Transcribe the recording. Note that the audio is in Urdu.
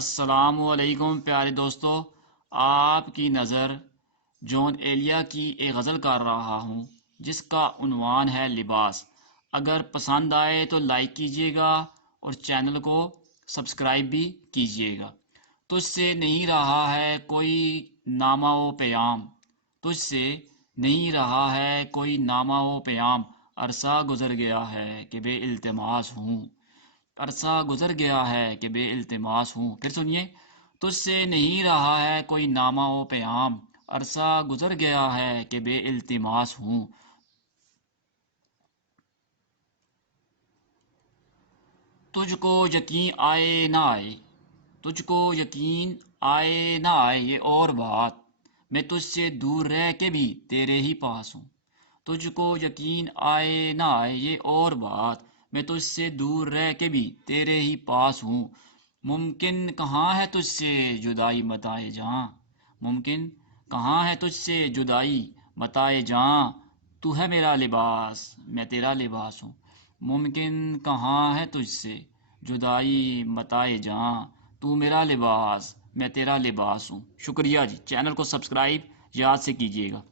السلام علیکم پیارے دوستو، آپ کی نظر جون ایلیا کی ایک غزل کر رہا ہوں جس کا عنوان ہے لباس۔ اگر پسند آئے تو لائک کیجیے گا اور چینل کو سبسکرائب بھی کیجیے گا۔ تجھ سے نہیں رہا ہے کوئی نامہ و پیام، تجھ سے نہیں رہا ہے کوئی نامہ و پیام، عرصہ گزر گیا ہے کہ بے التماس ہوں، عرصہ گزر گیا ہے کہ بے التماس ہوں۔ پھر سنیے، تجھ سے نہیں رہا ہے کوئی نامہ و پیام، عرصہ گزر گیا ہے کہ بے التماس ہوں۔ تجھ کو یقین آئے نہ آئے، تجھ کو یقین آئے نہ آئے یہ اور بات، میں تجھ سے دور رہ کے بھی تیرے ہی پاس ہوں۔ تجھ کو یقین آئے نہ آئے یہ اور بات، میں تجھ سے دور رہ کے بھی تیرے ہی پاس ہوں۔ ممکن کہاں ہے تجھ سے جدائی متائے جاں، ممکن کہاں ہے تجھ سے جدائی متائے جاں، تو ہے میرا لباس میں تیرا لباس ہوں۔ ممکن کہاں ہے تجھ سے جدائی متائے جاں، تو میرا لباس میں تیرا لباس ہوں۔ شکریہ جی، چینل کو سبسکرائب یاد سے کیجیے گا۔